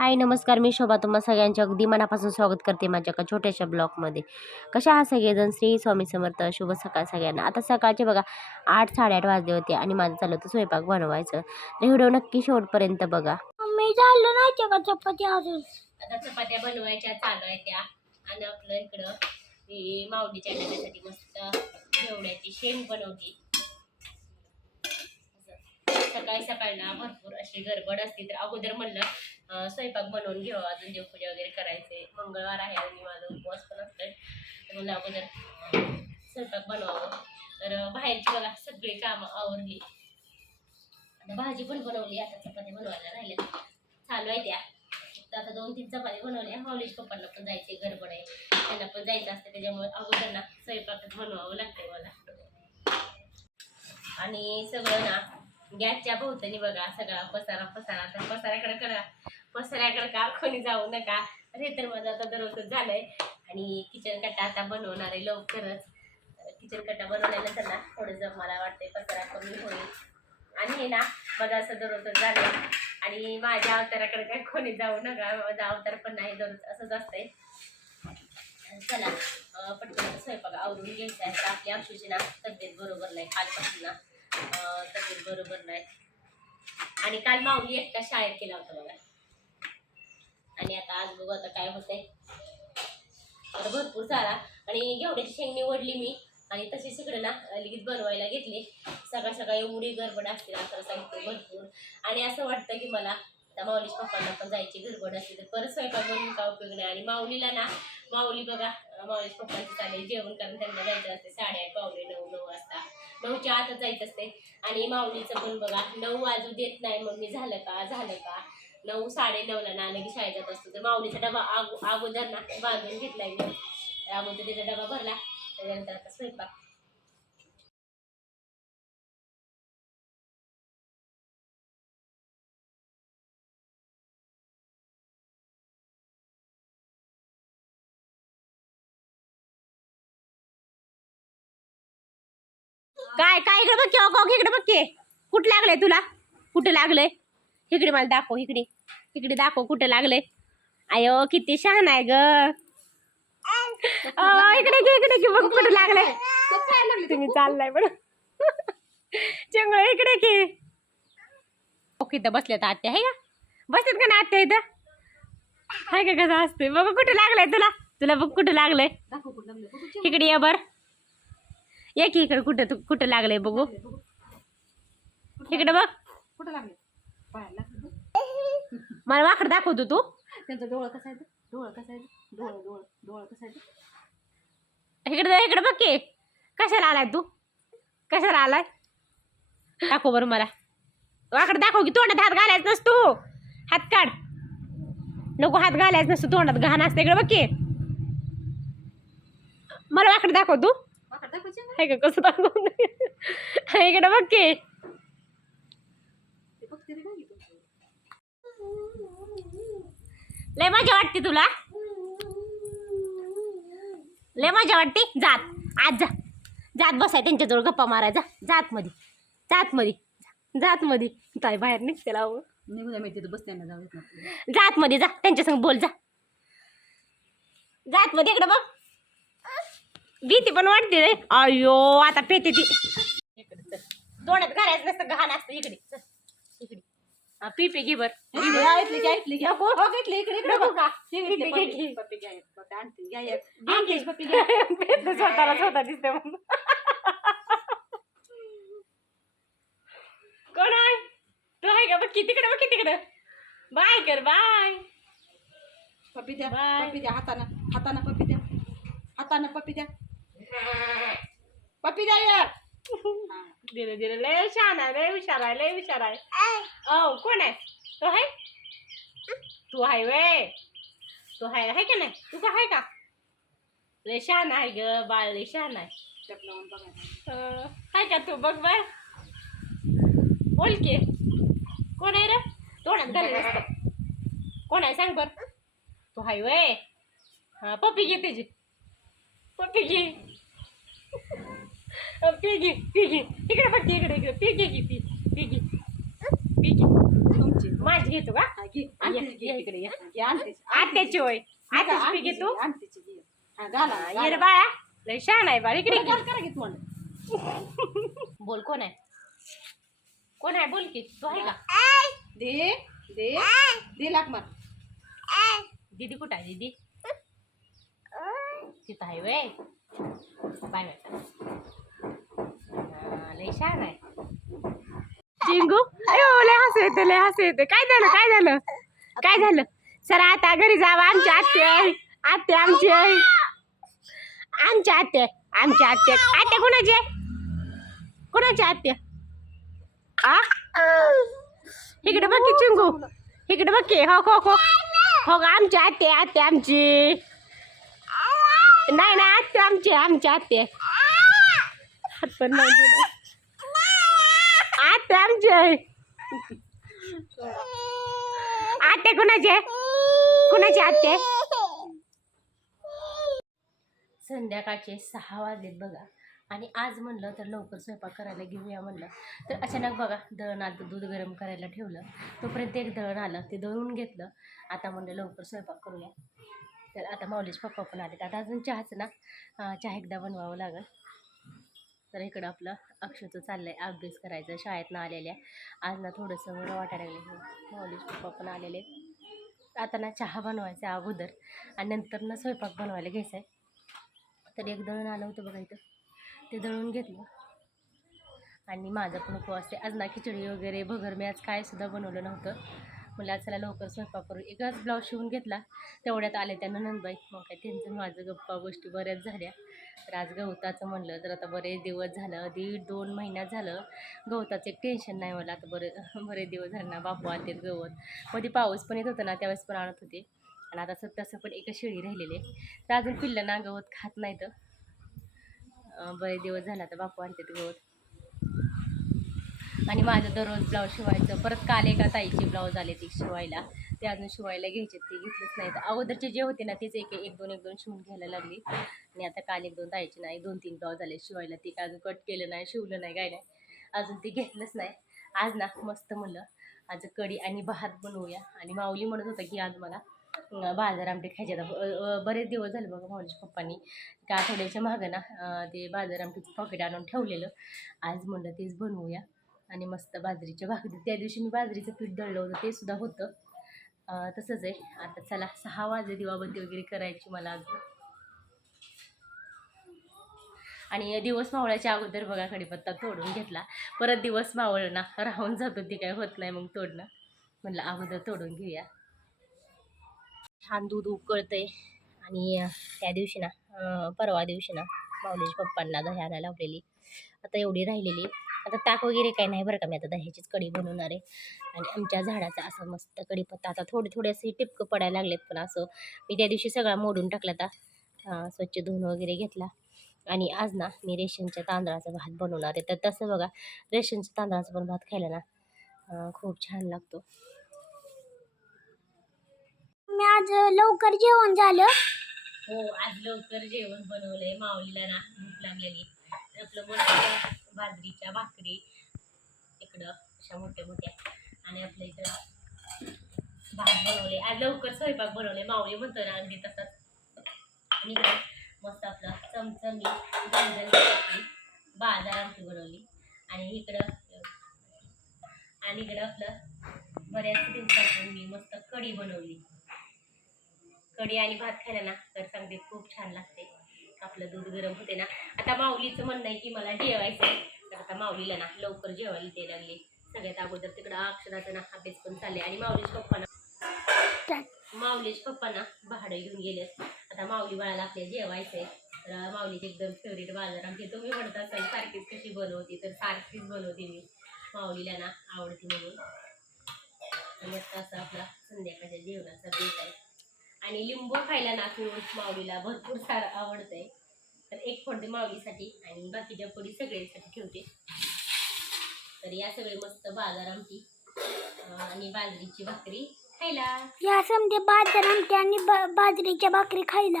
हाय नमस्कार, मी शोभा तुम्हा सगळ्यांचे अगदी मनापासून स्वागत करते माझ्या एका छोट्याशा ब्लॉगमध्ये. कशा आहात सगळेजण? श्री स्वामी समर्थ. शुभ सकाळ सगळ्यांना. आता सकाळचे बघा 8-8:30 वाजले होते आणि माझं चाललं होतं स्वयंपाक बनवायचं. तर व्हिडिओ नक्की शेवटपर्यंत बघा. मी झालं नाही का चपाती अजून. आता चपात्या बनवायच्या चालू आहेत त्या. आणि आपलं इकडं ही माऊलीच्या डब्यासाठी मस्त घेवड्याची शेंग बनवली. सकाळी सकाळी ना भरपूर अशी गडबड असते, तर अगोदर म्हणलं स्वयंपाक बनवून घेऊ, अजून देवपूजा वगैरे करायचे. मंगळवार आहे आणि माझा उपवास पण असतोय, तर म्हणलं अगोदर स्वयंपाक बनवावं. तर बाहेरची बघा सगळी कामं आवरली. आता भाजी पण बनवली, आता चपात्या बनवायला राहिल्या चालू आहे त्या. आता 2-3 चपाती बनवल्या. माऊलीच्या पप्पांना पण जायचे, गडबड आहे, त्यांना पण जायचं असतं, त्याच्यामुळे अगोदर ना स्वयंपाकच बनवावं लागतंय मला. आणि सगळं ना गॅसच्या भोवतानी बघा सगळा पसारा. तर पसाऱ्याकडे का कोणी जाऊ नका. हे तर माझं आता दररोजच झालंय. आणि किचन कट्टा आता बनवणार आहे लवकरच. किचन कट्टा बनवल्यानंतर ना थोडंसं मला वाटतंय पसारा कमी होईल. आणि हे ना माझं असं दररोजच झालंय. आणि माझ्या अवताराकडे काय कोणी जाऊ नका, माझा अवतार पण नाही, दररोज असंच असतंय. चला पटकन स्वयंपाक आवरून घ्यायचा आहे. तर आपल्या अक्षूची ना तब्येत बरोबर नाही, कालपासून ना तब्येत बरोबर नाही. आणि काल माऊली एकटा शाळेत केला होता बघा. आणि आता आज बघू आता काय होतंय. तर भरपूर झाला आणि घेवड्याची शेंग निवडली मी आणि तशीच इकडे ना लगेच बनवायला घेतली. सकाळ सकाळी एवढी गडबड असते ना, तर सांगते भरपूर. आणि असं वाटतं की मला आता माऊलीच्या पप्पांना पण जायची गडबड असते, तर परत स्वयंपाक बनवून का उपयोग नाही. आणि माऊलीला ना माऊली बघा माऊलीच्या पप्पांचं चालेल जेवण करून त्यांना जायचं असते 8:30 पावणे 9 वाजता. 9च्या आतच जायचं असते. आणि माऊलीचं पण बघा 9 वाजू देत नाही. मग मी झालं का 9 9:30ला ना लगेच शाळेत जात असतो. तर माऊलीचा डबा अगोदर ना बांधून घेतलाय मी. अगोदर त्याचा डबा भरला, त्याच्यानंतर आता स्वयंपाक. काय काय इकडे बघ की, इकडे बघ की, कुठं लागलंय तुला? कुठं लागलंय? इकडे मला दाखव, इकडे दाखव कुठं लागलंय. आयो किती छान आहे ग. इकडे की बघ कुठं लागलंय. तुम्ही चाललाय पण चंगळ इकडे की. इथं बसल्यात आत्या आहे का? बसल्यात का ना आत्या इथं? हाय का? कसं असते बघ कुठं लागलंय तुला बघ कुठं लागलंय. इकडे ये बर, ये की इकडे. कुठं लागलंय बघू. इकडे बघ कुठं लागले पायाला. मला वाकड दाखवतो तू. त्यांचं डोळं कसं आहे, डोळं कसं आहे, डोळं कसं आहे. इकडे बघ की. कशाला आलाय तू? कशाला आलाय दाखव बरं मला. वाकड दाखव की. तोंडात हात घालायच नसतो, हात काढ. नको हात घालायच नसतो, तोंडात घाण असते. इकडे बघ की. मला वाकड दाखव तू. आहे का कसं दाखव. इकडे बघ की. लय मजा वाटते तुला, लय मजा वाटते. आज जात बसाय त्यांच्याजवळ गप्पा मारायचा. जात मध्ये काय बाहेर निघते लावून. बसत्यांना जाऊ जात मध्ये जा, त्यांच्या संग बोल. जात मध्ये. इकडे बघ, भीती पण वाटते रे. अयो आता पेते ती. इकडे चल, तोंडात घालायचं नसतं, घाण असतं. इकडे चल, इकडे. पी घे बर. स्वतः दिसते म्हणून. कोण आहे? तू आहे का? बघ की तिकडे. बाय कर, बाय. पप्पी द्या, पप्पी द्या. हातानं पप्पी द्या, पप्पी द्या यार. दिले लय छान आहे, लय हुशार आहे. ओ कोण आहे? तो आहे? तू आहे वे? तू आहे का नाही? तू का आहे का? लय छान आहे ग बाळ, लय छान आहे. हाय का तू? बघ बाय, बोल की. कोण आहे रे? तोंडात घालत नसतं. कोण आहे सांग बर. तू आहे वे? हा, पप्पी घे त्याची. पप्पी घे. पी घे. इकडे बघ, इकडे पी घे. आंटीची माझी घेतो का हा, घे. ये, आंटीची ये घे. इकडे ये. घे आंटीची. आत्याची होय आत्याची पी घे तू आंटीची घे. हा, घाला, ये घाला. रे बाळा लय शहाणा आहे बाळ इकडे बरं, ये. घाल, करा की तोंड. बोल कोण आहे कोण आहे बोल की तू आहे का दे दे दे लाक मार. दीदी कुठं आहे दीदी तिथं आहे वे बाय बाय लय छान आहे चिंगू अयो लय हसू येते लय हसू येते काय झालं काय झालं काय झालं सर आता घरी जावं आमची आत्ते आहे आत्ते आमची आहे आमची आत्ते आमची आत्ते आत्ते कोणाची आहे कोणाची आत्ते आ इकडे बघ की चिंगू इकडे बघ की हो हो हो हो ग आमची आत्ते आत्ते आमची नाही ना आत्ते आमची आमची आत्ते हात पण नाही दिला आत्ते आमची आहे आत्ते कुणाचे कुणाचे आत्ते संध्याकाळचे 6 वाजलेत बघा आणि आज म्हणलं तर लवकर स्वयंपाक करायला घेऊया म्हणलं तर अचानक बघा दळण आलं दूध गरम करायला ठेवलं तोपर्यंत एक दळण आलं ते दळून घेतलं आता म्हणलं लवकर स्वयंपाक करूया तर आता माऊलीचे पप्पा पण आले आता अजून चहाचं ना चहा एकदा बनवावं लागेल तर इकडं आपलं अक्षतं चाललं आहे अभ्यास करायचं शाळेतनं आलेल्या आज ना थोडंसं बरं वाटायला लागलं माऊलीचे पप्पा पण आलेले आता ना चहा बनवायचा अगोदर आणि नंतर ना स्वयंपाक बनवायला घ्यायचा आहे तर एक दळण आलं होतं बघा इथं ते दळून घेतलं आणि माझं पण उपवास आहे आज ना खिचडी वगैरे भगर मी आज काय सुद्धा बनवलं नव्हतं मला आज चला लवकर स्वयंपाक करू एकच ब्लाऊज शिवून घेतला तेवढ्यात आले त्या नंदबाई मग काय त्यांचं माझं गप्पा गोष्टी बऱ्याच झाल्या तर आज गवताचं म्हणलं तर आता बरेच दिवस झालं 1.5-2 महिन्यात झालं गवताचं एक टेन्शन नाही मला आता बरेच दिवस झाले ना बापू आणते गवत मध्ये पाऊस पण येत होता ना त्यावेळेस पण आणत होते आणि आता तसं पण एका शेळी राहिलेले तर अजून पिल्लं ना गवत खात नाही तर बरेच दिवस झाला तर बापू आणते गवत आणि माझं दररोज ब्लाऊज शिवायचं परत काल एका ताईचे ब्लाऊज आले ती शिवायला ते अजून शिवायला घ्यायचे ते घेतलंच नाही तर अगोदरचे जे होते ना तेच एक दोन शिवून घ्यायला लागली आणि आता काल 1-2 ताईचे नाही 2-3 ब्लाऊज आले शिवायला ते काय अजून कट केलं नाही शिवलं नाही काय नाही अजून ते घेतलंच नाही आज ना मस्त म्हणलं आज कढी आणि भात बनवूया आणि माऊली म्हणत होता की आज मला बाजार आमटे खायचे आता बरेच दिवस झाले बघा माऊलीच्या पप्पांनी का आठवड्याच्या मागं ना ते बाजार आमटीचं पॉकेट आणून ठेवलेलं आज म्हणलं तेच बनवूया आणि मस्त बाजरीच्या भाकरी त्या दिवशी मी बाजरीचं पीठ दळलं होतं ते सुद्धा होतं तसंच आहे आता चला 6 वाजले दिवाबत्ती वगैरे करायची मला अजून आणि दिवस मावळाच्या अगोदर बघा कढीपत्ता तोडून घेतला परत दिवस मावळना राहून जातो ते काय होत नाही मग तोडणं म्हणलं अगोदर तोडून घेऊया छान दूध उकळतंय आणि त्या दिवशी ना परवा दिवशी ना माऊलीच्या पप्पांना दही आणायला लावलेली आता एवढी राहिलेली आता ताक वगैरे काही नाही बरं का मी आता दह्याचीच कढी बनवणार आहे आणि आमच्या झाडाचा असं मस्त कढीपत्ता आता थोडे असे टिपकं पडायला लागलेत पण असं मी त्या दिवशी सगळा मोडून टाकला आता स्वच्छ धुवून वगैरे घेतला आणि आज ना मी रेशनच्या तांदळाचा भात बनवणार आहे तर तसं बघा रेशनच्या तांदळाचा पण भात खायला ना खूप छान लागतो मी आज लवकर जेवण झालं हो आज लवकर जेवण बनवलंय माऊलीला ना भूक लागलेली आपलं मोठ्या बाजरीच्या भाकरी इकडं अशा मोठ्या आणि आपल्या इकडं भात बनवले आज लवकर स्वयंपाक बनवले माऊली म्हणतो ना अगदी तसंच आणि इकडं मस्त आपलं चमचमी बाजार आमटी बनवली आणि इकडं आपलं बऱ्याच दिवसातून मी मस्त कढी बनवली कढी आणि भात खायला ना तर सांगते खूप छान लागते आपलं दूध गरम होते ना आता माऊलीचं म्हणणं आहे की मला जेवायचं आहे तर आता माऊलीला ना लवकर जेवायला ते लागले सगळ्यात अगोदर तिकडं अक्षराचा ना अभ्यास पण चालले आणि माऊलीच्या पप्पांना भाडं घेऊन गेले आता माऊली बाळाला आपल्या जेवायचं आहे तर माऊलीची एकदम फेवरेट बाजार आमची तुम्ही म्हणत असाल सारखीच कशी बनवते तर सारखीच बनवते मी माऊलीला ना आवडते म्हणून मस्त असं आपला संध्याकाळच्या जेवणाचा बेत आहे आणि लिंबू खायला ना पिळून माऊलीला भरपूर सारं आवडतंय तर एक फोडते माऊलीसाठी आणि बाकीच्या फोडी सगळ्यांसाठी ठेवते तर या सगळे मस्त बाजार आमटी आणि बाजरीची भाकरी खायला या समजे बाजार आमटी आणि बाजरीच्या भाकरी खायला